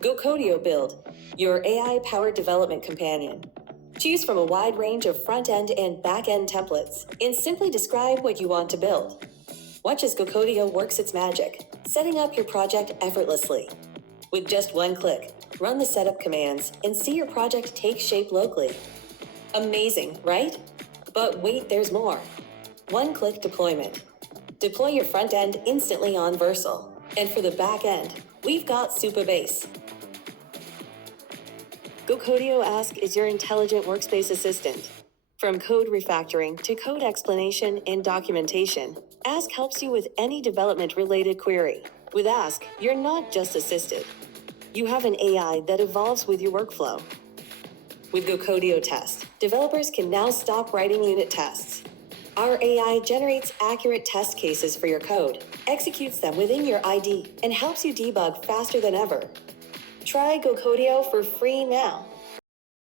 GoCodeo Build, your AI-powered development companion. Choose from a wide range of front-end and back-end templates and simply describe what you want to build. Watch as GoCodeo works its magic, setting up your project effortlessly. With just one click, run the setup commands and see your project take shape locally. Amazing, right? But wait, there's more. One-click deployment. Deploy your front end instantly on Vercel. And for the back end, we've got Supabase. GoCodeo Ask is your intelligent workspace assistant. From code refactoring to code explanation and documentation, Ask helps you with any development-related query. With Ask, you're not just assisted. You have an AI that evolves with your workflow. With GoCodeo Test, developers can now stop writing unit tests. Our AI generates accurate test cases for your code, executes them within your ID, and helps you debug faster than ever. Try GoCodeo for free now.